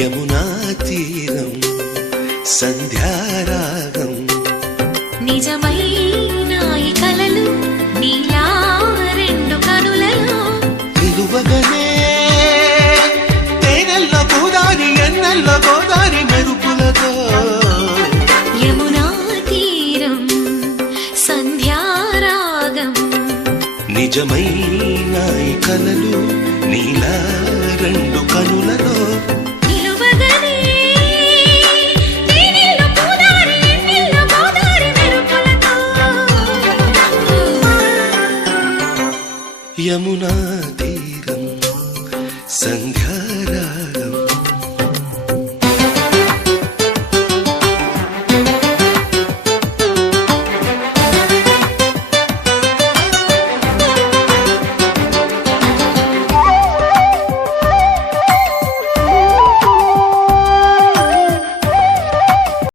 యమునా తీరం సంధ్యారాగం నిజమైన ఈ కలలు నీలా రెండు కనులలో నిలువగనే తేనెల్లో గోదారి ఎన్నెల్లో గోదారి మెరుపులతో యమునా తీరం సంధ్యారాగం నిజమైన ఈ కలలు నీలా రెండు కనులలో